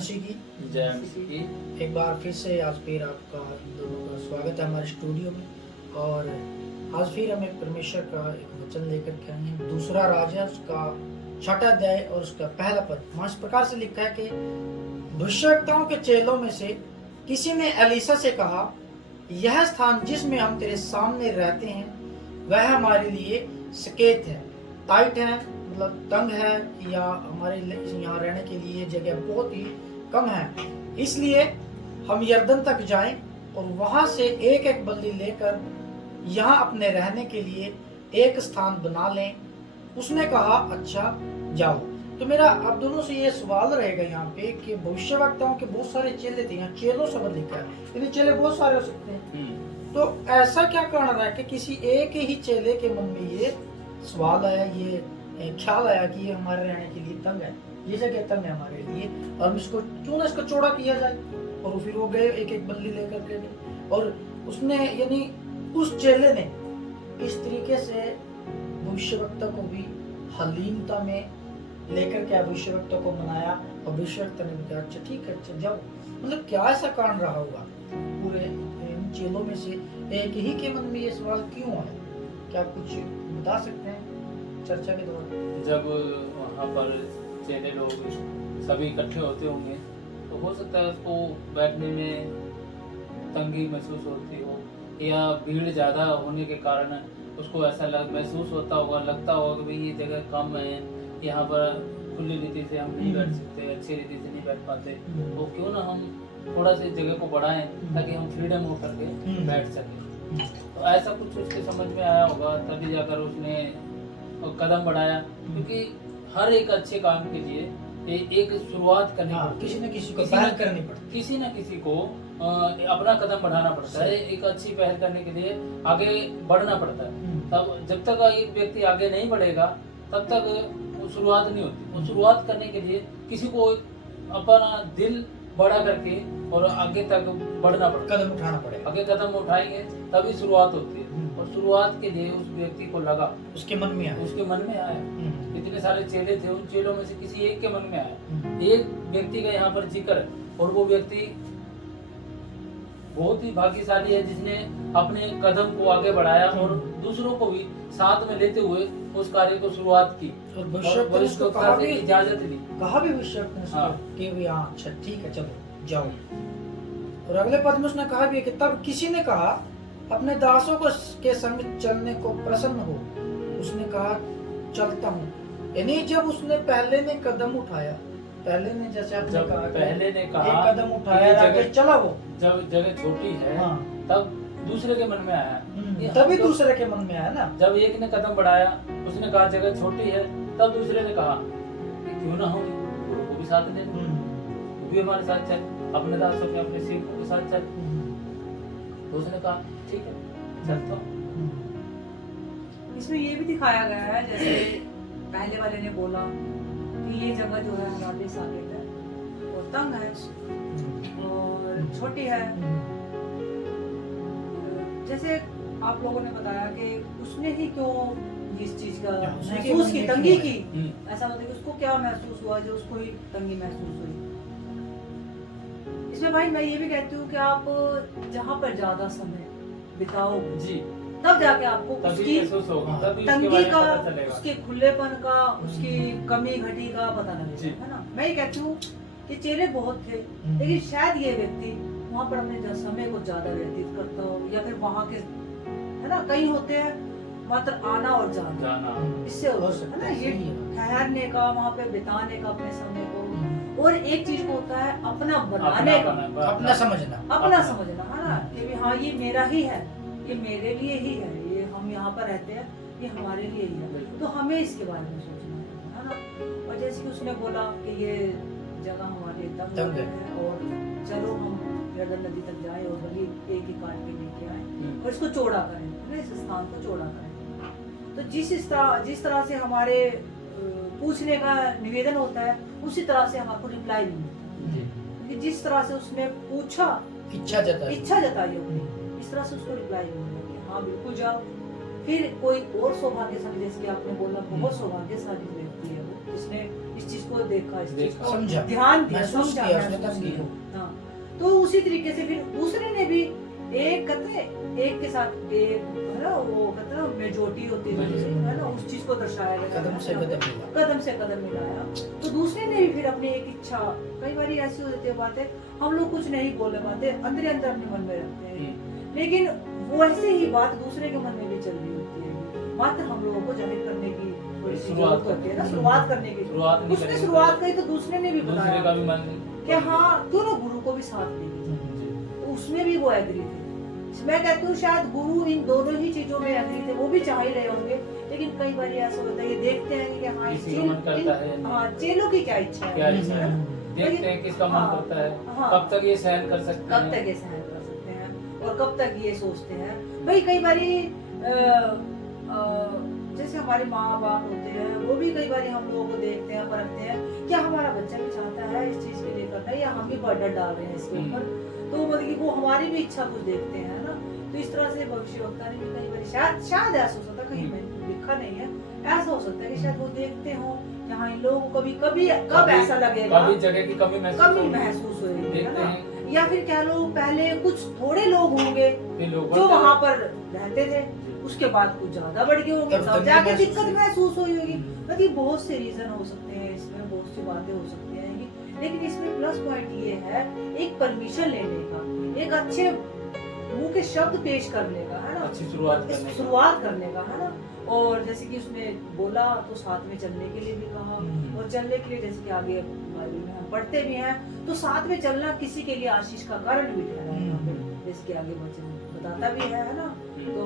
मसीह की। जय मसीह की। एक बार फिर से आज फिर आपका दोनों का स्वागत है हमारे स्टूडियो में। और आज फिर हम एक परमेश्वर का एक वचन लेकर के आए हैं। दूसरा राजा उसका 6वां अध्याय और उसका पहला पद वहाँ इस प्रकार से लिखा है कि भविष्यवक्ताओं के चेलों में से किसी ने एलीशा से कहा, यह स्थान जिसमें हम तेरे सामने रहते हैं वह हमारे लिए सकेत है, टाइट है, मतलब तंग है, या हमारे यहाँ रहने के लिए जगह बहुत ही कम है। इसलिए हम यरदन तक जाएं और वहां से एक एक बल्ली लेकर यहाँ अपने रहने के लिए एक स्थान बना लें। उसने कहा, अच्छा जाओ। तो मेरा आप दोनों से ये सवाल रहेगा यहाँ पे कि भविष्यवक्ताओं के बहुत सारे चेले थे, यहाँ चेलों शब्द लिखा है, यानी चेले बहुत सारे हो सकते हैं। तो ऐसा क्या कारण रहा है कि किसी एक ही चेले के मन में ये सवाल आया, ये ख्याल आया कि ये हमारे रहने के लिए तंग है, ये जगह तंग है हमारे लिए, और इसको क्यों ना इसको चौड़ा किया जाए। और फिर वो गए एक एक बल्ली लेकर के गए, और उसने यानी उस चेले ने इस तरीके से भविष्यवक्ता को भी हलीमता में लेकर के भविष्यवक्ता को मनाया, और भविष्यवक्ता ने कहा, अच्छा ठीक है, अच्छा जाओ। मतलब क्या ऐसा कारण रहा होगा पूरे इन चेलों में से एक ही के मन में ये सवाल क्यों आया? क्या कुछ बता सकते हैं चर्चा के दौरान? जब वहाँ पर चेले लोग सभी इकट्ठे होते होंगे तो हो सकता है उसको बैठने में तंगी महसूस होती हो, या भीड़ ज़्यादा होने के कारण उसको ऐसा महसूस होता होगा, लगता होगा कि भाई ये जगह कम है, यहाँ पर खुली रीति से हम नहीं बैठ सकते, अच्छी रीति से नहीं बैठ पाते, तो क्यों ना हम थोड़ा सा जगह को बढ़ाएं ताकि हम फ्रीडम हो करके बैठ सकें। तो ऐसा कुछ उसके समझ में आया होगा, तभी जाकर उसने कदम बढ़ाया। क्योंकि हर एक अच्छे काम के लिए एक शुरुआत करनी पड़ती है, किसी न किसी को पहल करनी पड़ती है, किसी न किसी को अपना कदम बढ़ाना पड़ता है। एक अच्छी पहल करने के लिए आगे बढ़ना पड़ता है। तब जब तक एक व्यक्ति आगे नहीं बढ़ेगा तब तक वो शुरुआत नहीं होती। वो शुरुआत करने के लिए किसी को अपना दिल बड़ा करके और आगे तक बढ़ना पड़ता है, कदम उठाना पड़ेगा। आगे कदम उठाएंगे तभी शुरुआत होती है। और शुरुआत के लिए उस व्यक्ति को लगा, उसके मन में आया। इतने सारे चेले थे, उन चेलों में से किसी एक के मन में आया। एक व्यक्ति का यहाँ पर जिक्र है, और वो व्यक्ति बहुत ही भाग्यशाली है जिसने अपने कदम को आगे बढ़ाया और दूसरों को भी साथ में लेते हुए उस कार्य को शुरुआत की, और भविष्यवक्ता ने इजाजत ली। कहा भी भविष्यवक्ता ने कि भी हाँ, अच्छा ठीक है, चलो जाओ। और अगले पद में उसने कहा भी कि तब किसी ने कहा, अपने दासों को के संग चलने को प्रसन्न हो। उसने कहा, चलता हूँ। यानी जब उसने पहले ने कदम उठाया, पहले ने जैसे आपने कहा, पहले ने कहा एक कदम उठाया, आगे चला वो। जब जगह छोटी है तब दूसरे के मन में आया, तभी दूसरे के मन में आया ना। जब एक ने कदम बढ़ाया, उसने कहा जगह छोटी है, तब दूसरे ने कहा कि क्यों ना हम को भी साथ ले, वो भी हमारे साथ चल, अपने दासों के अपने सेवकों के साथ चल। तो उसने कहा ठीक है, चलता हूँ। इसमें ये भी दिखाया गया है, जैसे पहले वाले ने बोला कि ये जगह जो है हमारे साथ है और तंग है और छोटी है। जैसे आप लोगों ने बताया कि उसने ही क्यों इस चीज का महसूस की, तंगी की, ऐसा मतलब कि उसको क्या महसूस हुआ जो उसको ही तंगी महसूस हुई। इसमें भाई मैं ये भी कहती हूँ कि आप जहाँ पर ज्यादा समय बिताओ जी, तब जाके आपको उसकी तंगी का, उसके खुलेपन का, उसकी कमी घटी का पता लगेगा, है ना। मैं ये कहती हूँ कि चेले बहुत थे, लेकिन शायद ये व्यक्ति वहाँ पर अपने समय को ज्यादा व्यतीत करता हो, या फिर वहाँ के, है ना, कई होते हैं मात्र आना और जाना, इससे हो सकता है ना ये ठहरने का, वहाँ पे बिताने का अपने समय को। और एक चीज को होता है अपना बनाने का, अपना समझना, है ना, कि भी हाँ ये मेरा ही है, ये मेरे लिए ही है, ये हम यहाँ पर रहते हैं, ये हमारे लिए ही है। तो हमें इसके बारे में सोचना है ना। और जैसे कि उसने बोला कि ये जगह हमारे तंग है और चलो हम यरदन नदी तक जाए और वही एक ही काट के लेके आए और इसको चौड़ा करें, इस स्थान को चौड़ा करें। तो जिस तरह से हमारे पूछने का निवेदन होता है, उसी तरह से हमको रिप्लाई भी मिलता है। क्योंकि जिस तरह से उसने पूछा, इच्छा जताई होगी, इस तरह से उसको रिप्लाई मिलेगा कि हाँ बिल्कुल जाओ। फिर कोई और सौभाग्यशाली, जैसे कि आपने बोला, बहुत सौभाग्यशाली व्यक्ति है वो जिसने इस चीज को देखा, इस चीज को समझा, ध्यान दिया, महसूस समझा, किया उसने महसूस तंगी किया। को। हाँ, तो उसी तरीके से फिर दूसरे ने भी एक कहते हैं, एक के साथ एक है ना, वो कहते हैं मेजोरिटी होती है ना, उस चीज को दर्शाया गया, कदम से कदम मिला। कदम से कदम मिलाया। तो दूसरे ने भी फिर अपनी एक इच्छा, कई बार ऐसी हो जाती है बातें, हम लोग कुछ नहीं बोलने पाते, अंदर ही अंदर अपने मन में रखते हैं, लेकिन वैसे ही बात दूसरे के मन में भी चल रही होती है, मात्र हम लोगों को जाहिर करने की थोड़ी सी जरूरत होती है ना, शुरुआत करने की। शुरुआत नहीं उसने करेंगे शुरुआत तो करी तो दूसरे ने भी दूसरे का बताया भी मन कि हाँ दोनों गुरु को भी साथ लेके चलो। तो उसमें भी वो एग्री थे। मैं कहती हूँ शायद गुरु इन दोनों ही चीजों में एग्री थे, वो भी चाह ही रहे होंगे, लेकिन कई बार ऐसा होता है, ये देखते हैं कि हाँ किसी का मन करता है, हाँ चेलों की क्या इच्छा है, क्या इच्छा है, देखते हैं किसका मन हाँ, करता है, हाँ, कब तक ये सहन कर सकते कब हैं, तक ये सहन कर सकते हैं और कब तक ये सोचते हैं। भाई कई बारी जैसे हमारे माँ बाप होते हैं, वो भी कई बार हम लोगों को देखते हैं, परखते हैं, क्या हमारा बच्चा भी चाहता है इस चीज के लिए करना है, या हम भी बर्डन डाल रहे हैं इसके ऊपर। तो मतलब कि वो हमारी भी इच्छा कुछ देखते हैं ना। तो इस तरह से भविष्यवक्ता ने भी कई बार शायद ऐसा हो सकता है, कहीं में लिखा नहीं है, ऐसा हो सकता है कि शायद वो देखते हो कि हाँ इन लोगों को कभी कब ऐसा लगेगा, कभी जगह की कमी महसूस होगी, है देखते ना। हैं। या फिर कह लो पहले कुछ थोड़े लोग होंगे फिर लोग जो वहां पर रहते थे, उसके बाद कुछ ज्यादा बढ़ गए होंगे, तब जाके दिक्कत महसूस हुई होगी। मतलब बहुत से रीजन हो सकते हैं इसमें, बहुत सी बातें हो सकती हैं, लेकिन इसमें प्लस पॉइंट ये है एक परमिशन लेने का, एक अच्छे मुंह के शब्द पेश करने का, है ना, अच्छी शुरुआत करने का, है ना। और जैसे कि उसने बोला तो साथ में चलने के लिए भी कहा, और चलने के लिए जैसे कि आगे बाइबल में हम पढ़ते भी हैं, तो साथ में चलना किसी के लिए आशीष का कारण भी ठहरा है यहाँ पे, जैसे कि आगे वचन बताता भी है ना। तो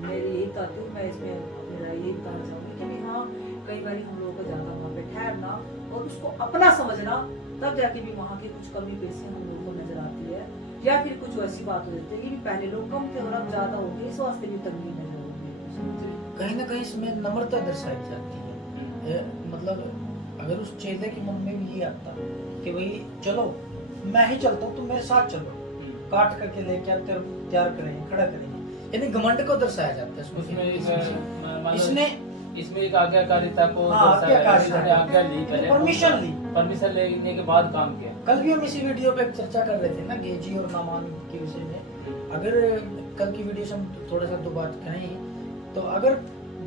मेरी यही कहती हूँ, मैं इसमें अपनी राय यही बताना चाहूंगी कि भी हाँ कई बार हम लोगों को ज्यादा वहाँ पे ठहरना और उसको अपना समझना, तब जाके भी वहाँ की कुछ कमी पेशी हम लोगों को नजर आती है, या फिर कुछ ऐसी बात हो जाती है कि पहले लोग कम थे और अब ज्यादा हो गए, इस वास्ते भी तंगी नजर होगी। कहीं ना कहीं इसमें नम्रता दर्शाई जाती है। मतलब अगर उस चेले के मन में भी ये आता कि भाई चलो मैं ही चलता हूँ, तुम मेरे साथ चलो, काट करके लेके आते और तैयार करेंगे, खड़ा करेंगे, यानी घमंड को दर्शाया जाता है इसने इसमें एक आज्ञाकारिता को आज्ञा ली, परमिशन लेने के बाद काम किया। कल भी हम इसी वीडियो पे चर्चा कर रहे थे ना गेजी और नामान के विषय में। अगर कल की वीडियो से हम थोड़ा सा दो बात करें, तो अगर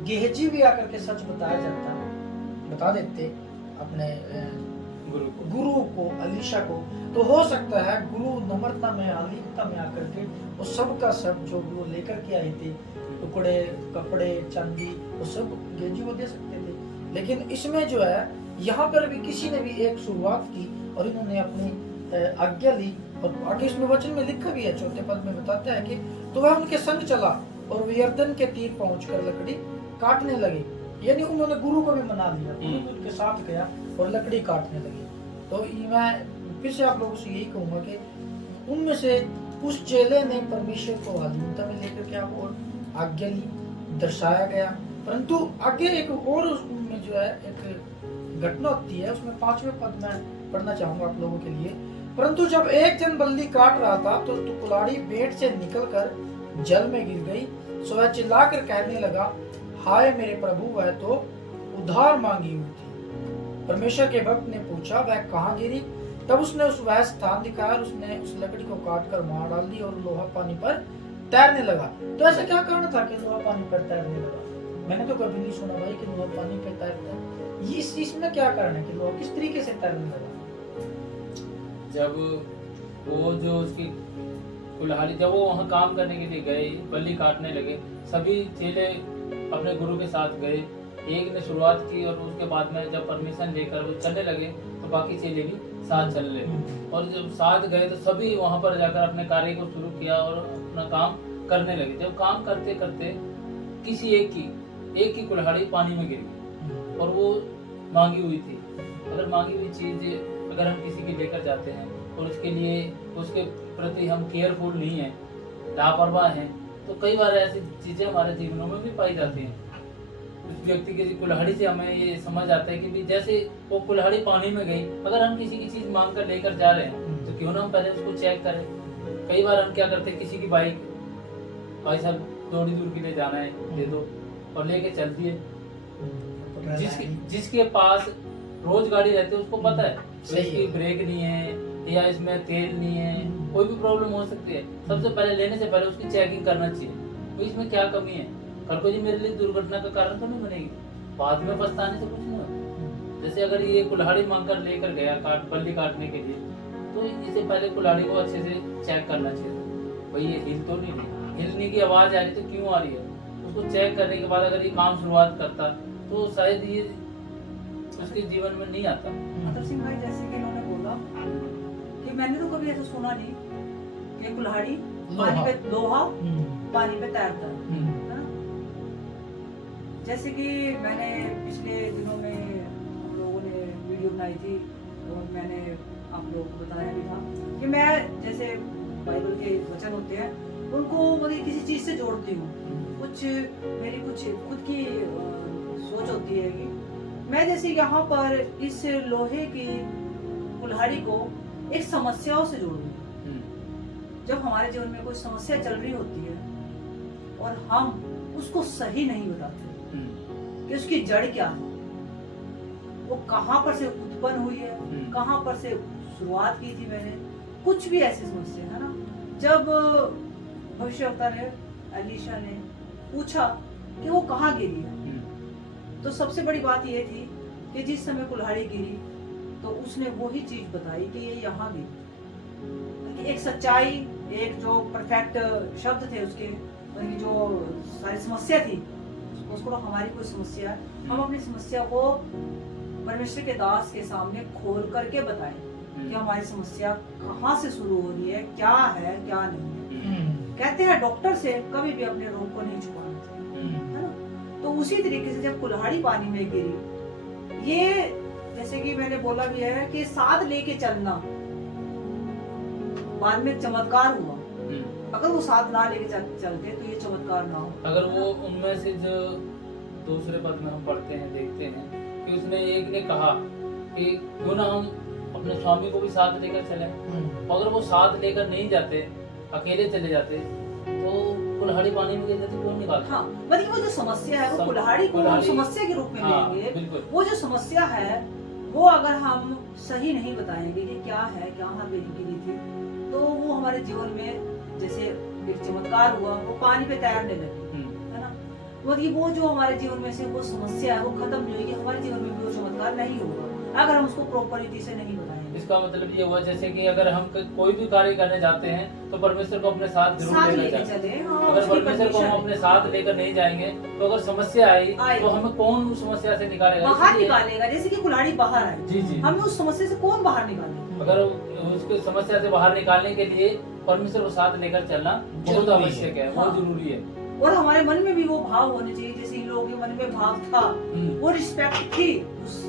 गेहजी भी आकर के सच बता देते अपने गुरु को, अलीशा को, तो हो सकता है गुरु नम्रता में, अलीनता में आकर के वो सब का सब जो वो लेकर के आए थे, टुकड़े, कपड़े, चांदी, वो सब गेजी को दे सकते थे। लेकिन इसमें जो है यहाँ पर भी किसी ने भी एक शुरुआत की और इन्होंने अपनी आज्ञा ली। और आगे इसमें वचन में लिखा भी है, चौथे पद में बताता है कि तो वह उनके संग चला और वे यरदन के तीर पहुंचकर लकड़ी काटने लगे, यानी उन्होंने गुरु को भी मना लिया, गुरु उनके साथ गया और लकड़ी काटने लगी। तो मैं फिर से आप लोगों से यही कहूंगा कि उनमें से उस चेले ने परमेश्वर को अधीनता में लेकर के आपको आज्ञा ली, दर्शाया गया। परंतु आगे एक और उसमें जो है एक घटना होती है, उसमें 5वें पद में पढ़ना चाहूंगा आप लोगों के लिए। परंतु जब एक जन बल्ली काट रहा था तो कुल्हाड़ी पेट से निकलकर जल में गिर गई, सो वह चिल्लाकर कहने लगा, हाय मेरे प्रभु, वह तो उधार मांगी हुई थी। परमेश्वर के भक्त ने पूछा, वह कहाँ गिरी? तब उसने वह स्थान दिखाया, उसने उस लकड़ी को काट कर मार डाल दी और लोहा पानी पर तैरने लगा। तो ऐसा क्या कारण था कि लोहा पानी पर तैरने लगा? मैंने तो कभी नहीं सुना भाई कि लोहा पानी पर तैरता है। ये इसमें क्या कारण है कि लोहा किस तरीके से तैरने लगा? जब वो जो उसकी कुल्हाड़ी, जब वो वहाँ काम करने के लिए गए, बल्ली काटने लगे, सभी चेले अपने गुरु के साथ गए। एक ने शुरुआत की और उसके बाद में जब परमिशन लेकर वो चलने लगे तो बाकी चेले भी साथ चल लगे। और जब साथ गए तो सभी वहाँ पर जाकर अपने कार्य को शुरू किया और अपना काम करने लगे। जब काम करते करते किसी एक की कुल्हाड़ी पानी में गिर गई और वो मांगी हुई थी। अगर मांगी हुई चीज अगर हम किसी की लेकर जाते हैं और उसके लिए उसके प्रति हम केयरफुल नहीं है, लापरवाह हैं, तो कई बार ऐसी चीजें हमारे जीवनों में भी पाई जाती हैं। उस व्यक्ति की कुल्हाड़ी से हमें ये समझ आता है कि भी जैसे वो कुल्हाड़ी पानी में गई, अगर हम किसी की चीज मांग कर लेकर जा रहे हैं तो क्यों ना हम पहले उसको चेक करें। कई बार हम क्या करते हैं, किसी की बाइक, भाई साहब थोड़ी दूर के लिए जाना है, दे दो, और लेके चल दिए। जिसके पास रोज गाड़ी रहती है उसको पता है सही है। इसकी ब्रेक नहीं है या इसमें तेल नहीं है, कोई भी प्रॉब्लम हो सकती है। सबसे पहले लेने से पहले उसकी चेकिंग करना चाहिए तो इसमें क्या कमी है। कल को जी मेरे लिए दुर्घटना का कारण तो नहीं बनेगी, बाद में पछताने से कुछ नहीं होता। जैसे अगर ये कुल्हाड़ी मांग कर लेकर गया बल्ली काटने के लिए, तो इससे पहले कुल्हाड़ी को अच्छे से चेक करना चाहिए, भाई ये हिल तो नहीं रही, हिलने की आवाज आ रही तो क्यों आ रही है। उसको चेक करने के बाद अगर ये काम शुरुआत करता तो शायद ये उसके जीवन में नहीं आता। अतर सिंह भाई, जैसे कि इन्होंने बोला कि मैंने तो कभी ऐसा सुना नहीं कि कुल्हाड़ी पानी पे लोहा पानी पे तैरता है ना। जैसे कि मैंने पिछले दिनों में हम लोगों ने वीडियो बनाई थी और मैंने आप लोगों को बताया भी था कि मैं जैसे बाइबल के वचन होते हैं उनको मतलब किसी चीज से जोड़ती हूँ। कुछ मेरी कुछ खुद की सोच होती है कि मैं जैसे यहाँ पर इस लोहे की कुल्हाड़ी को एक समस्याओं से जोड़ूंगी। जब हमारे जीवन में कोई समस्या चल रही होती है और हम उसको सही नहीं बताते कि उसकी जड़ क्या है, वो कहाँ पर से उत्पन्न हुई है, कहाँ पर से शुरुआत की थी मैंने, कुछ भी ऐसी समस्या है ना। जब भविष्यवक्ता ने एलीशा ने पूछा कि वो कहाँ गिरी है, तो सबसे बड़ी बात ये थी कि जिस समय कुल्हाड़ी गिरी तो उसने वही चीज बताई कि ये यहाँ गिरी। एक सच्चाई, एक जो परफेक्ट शब्द थे उसके, मतलब जो सारी समस्या थी उसको हमारी कोई समस्या है, हम अपनी समस्या को परमेश्वर के दास के सामने खोल करके बताएं कि हमारी समस्या कहाँ से शुरू हो रही है, क्या है क्या नहीं है। कहते हैं डॉक्टर से कभी भी अपने रोग को नहीं छुपाना चाहिए, है ना। तो उसी तरीके से जब कुल्हाड़ी पानी में गिरी, ये जैसे कि मैंने बोला भी है कि साथ लेके चलना बाद में चमत्कार हुआ। अगर वो साथ ना लेके चलते तो ये चमत्कार ना हो। अगर वो उनमें से जो दूसरे पद में हम पढ़ते हैं देखते हैं कि उसने एक ने कहा कि क्यों ना हम अपने स्वामी को भी साथ लेकर चले। अगर वो साथ लेकर नहीं जाते, अकेले चले जाते तो कुल्हाड़ी पानी में गिर जाती, कौन निकालता। हाँ, मतलब वो जो समस्या है वो कुल्हाड़ी को हम समस्या के रूप में लेंगे। वो जो समस्या है वो अगर हम सही नहीं बताएंगे कि क्या है, कहाँ गिरी थी, तो वो हमारे जीवन में जैसे एक चमत्कार हुआ, वो पानी पे तैरने लगे, है ना। मतलब वो जो हमारे जीवन में से वो समस्या है वो खत्म नहीं होगी, हमारे जीवन में भी वो चमत्कार नहीं होगा अगर हम उसको प्रॉपर रीति से नहीं बताएंगे। इसका मतलब ये हुआ जैसे कि अगर हम कोई भी कार्य करने जाते हैं तो परमेश्वर को अपने साथ जरूर लेकर चले। अगर परमेश्वर को हम अपने साथ लेकर नहीं जाएंगे तो अगर समस्या आई तो हमें कौन उस समस्या से निकालेगा, बाहर निकालेगा। जैसे कि कुल्हाड़ी बाहर आई, जी जी, हमें उस समस्या से कौन बाहर निकालेगा। अगर उसको समस्या से बाहर निकालने के लिए परमेश्वर को साथ लेकर चलना बहुत आवश्यक है, बहुत जरूरी है। और हमारे मन में भी वो भाव होने चाहिए, जैसे इन लोगों के मन में भाव था, वो रिस्पेक्ट थी उस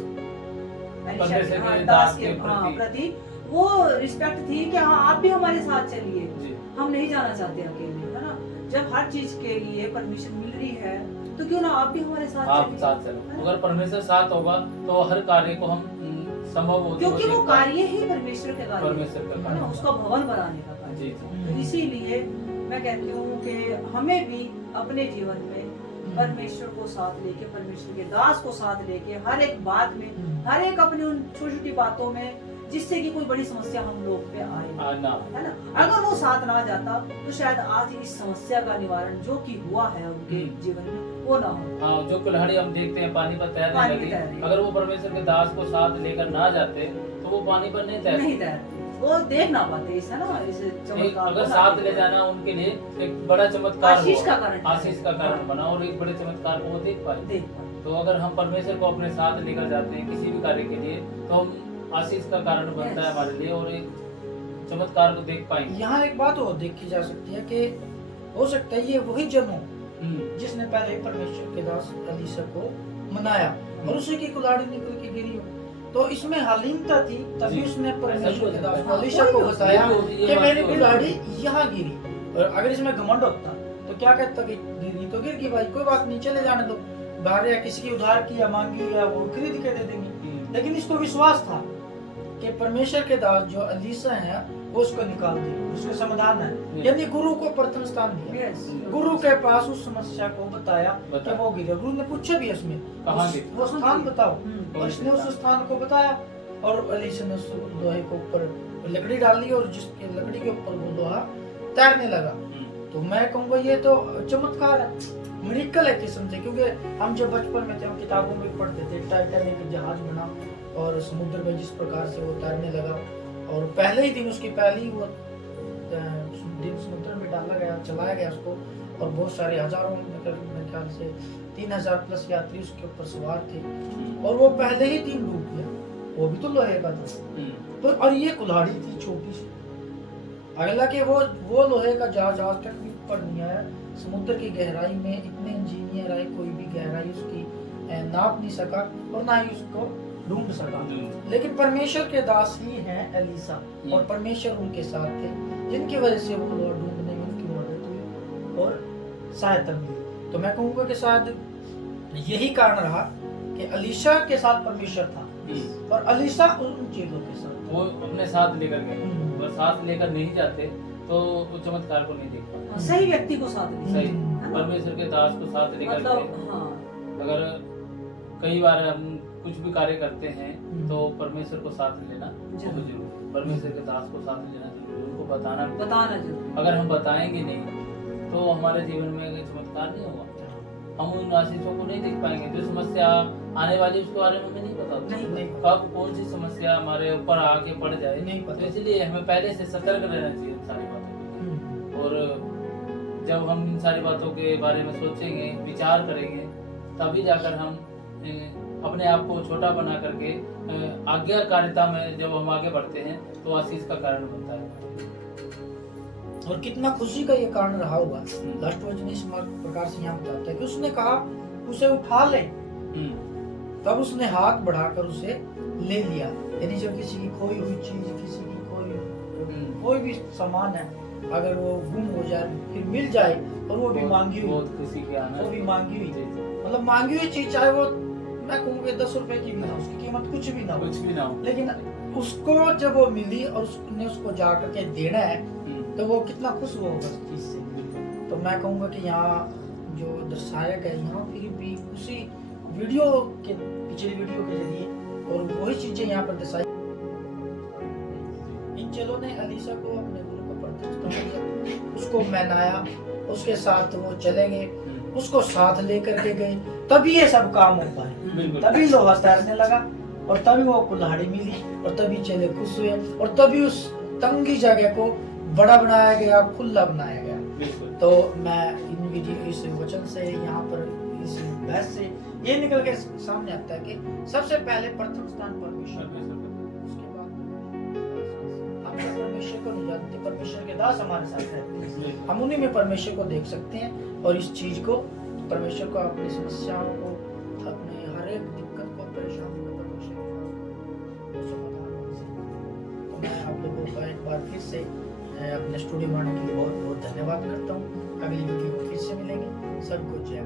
दास के प्रति, वो रिस्पेक्ट थी कि हाँ आप भी हमारे साथ चलिए, हम नहीं जाना चाहते अकेले, है ना। जब हर चीज के लिए परमिशन मिल रही है तो क्यों ना आप भी हमारे साथ चलो। अगर परमेश्वर साथ होगा तो हर कार्य को हम संभव होगा, क्योंकि वो कार्य ही परमेश्वर के कार्य, परमेश्वर का कार्य, उसका भवन बनाने का कार्य। तो इसीलिए मैं कहती हूँ कि हमें भी अपने जीवन में परमेश्वर को साथ लेके, परमेश्वर के दास को साथ लेके हर एक बात में, हर एक अपनी उन छोटी छोटी बातों में, जिससे कि कोई बड़ी समस्या हम लोग पे आए ना, है ना। अगर वो साथ ना जाता तो शायद आज इस समस्या का निवारण जो कि हुआ है उनके जीवन में वो ना हो। हाँ, जो कुल्हाड़ी हम देखते हैं पानी पर तैरने लगी, अगर वो परमेश्वर के दास को साथ लेकर ना जाते तो वो पानी पर नहीं तैरते, वो देख ना पाते, है ना। इसे चमत्कार अगर साथ ले जाना उनके लिए एक बड़ा चमत्कार, आशीष का कारण बना और एक बड़े चमत्कार को वो देख पाए। तो अगर हम परमेश्वर को अपने साथ लेकर जाते हैं किसी भी कार्य के लिए तो हम आशीष का कारण बनता है हमारे लिए और एक चमत्कार को देख पाएंगे। यहाँ एक बात और देखी जा सकती है कि हो सकता है ये वही जन हो जिसने पहले परमेश्वर के दास एलीशा को मनाया और उसी की कुल्हाड़ी निकल के गिरी हो, तो इसमें हालिमता थी, तभी उसने परमेश्वर के दास एलीशा को बताया कि मेरी कुल्हाड़ी यहाँ गिरी। और अगर इसमें घमंड होता तो क्या कहता कि गिरी तो गिर गई भाई, कोई बात नहीं, चले जाने दो, बाहर या किसी की उधार की या मांगी या वो खरीद के दे देंगे। लेकिन इसको विश्वास था कि परमेश्वर के दास जो अलीसा है वो उसको निकाल दे, उसका समाधान है। यानी गुरु को प्रथम स्थान दिया। Yes. गुरु के पास उस समस्या को बताया कि वो गिरे। गुरु ने पूछा भी उसमें कहाँ गिरे? वो स्थान बताओ, हम्म। और उसने उस स्थान को बताया और अलीसा ने उस लोहे के ऊपर लकड़ी डाल ली और जिसके लकड़ी के ऊपर वो लोहा तैरने लगा। तो मैं कहूँगा ये तो चमत्कार है, मिरेकल है किस्म से। क्योंकि हम जब बचपन में थे हम किताबों में पढ़ते थे टाइटैनिक जहाज बना और समुद्र में जिस प्रकार से वो तैरने लगा और पहले ही दिन उसकी पहली वो दिन समुद्र में डाला गया, चलाया गया उसको, और बहुत सारे हजारों मेरे ख्याल से 3000 प्लस यात्री उसके ऊपर सवार थे और वो पहले ही दिन डूब गया। वो भी तो लोहे का था। तो और ये कुल्हाड़ी थी छोटी सी, अगला के वो लोहे का जहाज आज तक भी ऊपर नहीं आया। समुद्र की गहराई में इतने इंजीनियर आए, कोई भी गहराई उसकी नाप नहीं सका और ना ही उसको ढूंढ सका। लेकिन परमेश्वर के दास ही हैं एलिसा, और परमेश्वर उनके साथ थे, जिनकी वजह से वो लोहा ढूंढने में उनकी मदद हुई और सहायता मिली। तो मैं कहूँगा कि शायद यही कारण रहा कि अलीशा के साथ परमेश्वर था और अलीशा उन चीजों के साथ वो अपने साथ लेकर गए। और साथ लेकर नहीं जाते तो वो चमत्कार को नहीं देख पाते। सही व्यक्ति को साथ नहीं। सही, है ना? परमेश्वर के दास को साथ लेकर मतलब गए। हाँ, अगर कई बार हम कुछ भी कार्य करते हैं तो परमेश्वर को साथ लेना जरूर। बहुत जरूरी है। परमेश्वर के दास को साथ लेना जरूरी है, उनको बताना। बताना जरूर। अगर हम बताएंगे नहीं तो हमारे जीवन में चमत्कार नहीं होगा। हम उन आशीषों को नहीं देख पाएंगे। जो समस्या आने वाली उसके बारे में हमें नहीं पता होता। नहीं कब कौन सी समस्या हमारे ऊपर आके पड़ जाए नहीं पता। तो इसलिए हमें पहले से सतर्क रहना चाहिए इन सारी बातों को। और जब हम इन सारी बातों के बारे में सोचेंगे, विचार करेंगे, तभी जाकर हम अपने आप को छोटा बना करके आज्ञाकारिता में जब हम आगे बढ़ते हैं तो आशीष का कारण बनता है। और कितना खुशी का ये कारण रहा होगा। लास्ट वचन इस प्रकार से यहाँ बताता है कि उसने कहा उसे उठा ले, तब उसने हाथ बढ़ाकर उसे ले लिया। यानी जब किसी की खोई हुई चीज, किसी की कोई भी सामान है, अगर वो गुम हो जाए फिर मिल जाए और वो भी मांगी हुई, बहुत खुशी के आना, वो भी मांगी हुई, मतलब मांगी हुई चीज, चाहे वो मैं कहूँगा 10 रुपए की भी ना, उसकी कीमत कुछ भी ना हो, लेकिन उसको जब वो मिली और उसने उसको जा करके देना है तो वो कितना खुश होगा उस चीज से। तो मैं कहूँगा कि यहाँ जो दर्शाया गया यहाँ फिर भी उसी वीडियो के पिछली वीडियो के जरिए और वही चीजें यहाँ पर दर्शाई। इन चेलों ने अलीशा को अपने गुरु को प्रत्यक्ष, उसको मनाया, उसके साथ वो चले गए, उसको साथ लेकर के गए, तभी ये सब काम हो पाए। तभी लोहा तैरने लगा और तभी वो कुल्हाड़ी मिली और तभी चेले खुश हुए और तभी उस तंगी जगह को बड़ा बनाया गया, खुला बनाया गया। तो मैं इन वीडियो इस वचन से यहाँ पर इस बहस से ये निकल के सामने आता है कि सबसे पहले प्रथम स्थान परमेश्वर, उसके बाद हम परमेश्वर को नहीं जानते, परमेश्वर के दास हमारे साथ रहते हैं, हम उन्हीं में परमेश्वर को देख सकते हैं और इस चीज को परमेश्वर को, अपनी समस्याओं को, अपने हर एक दिक्कत को, परेशानी को परमेश्वर को समाधान कर सकते हैं। तो मैं आप लोगों का एक बार फिर से अपने स्टूडियो में आने के लिए बहुत बहुत धन्यवाद करता हूँ। अगली वीडियो में फिर से मिलेंगे। सबको जय।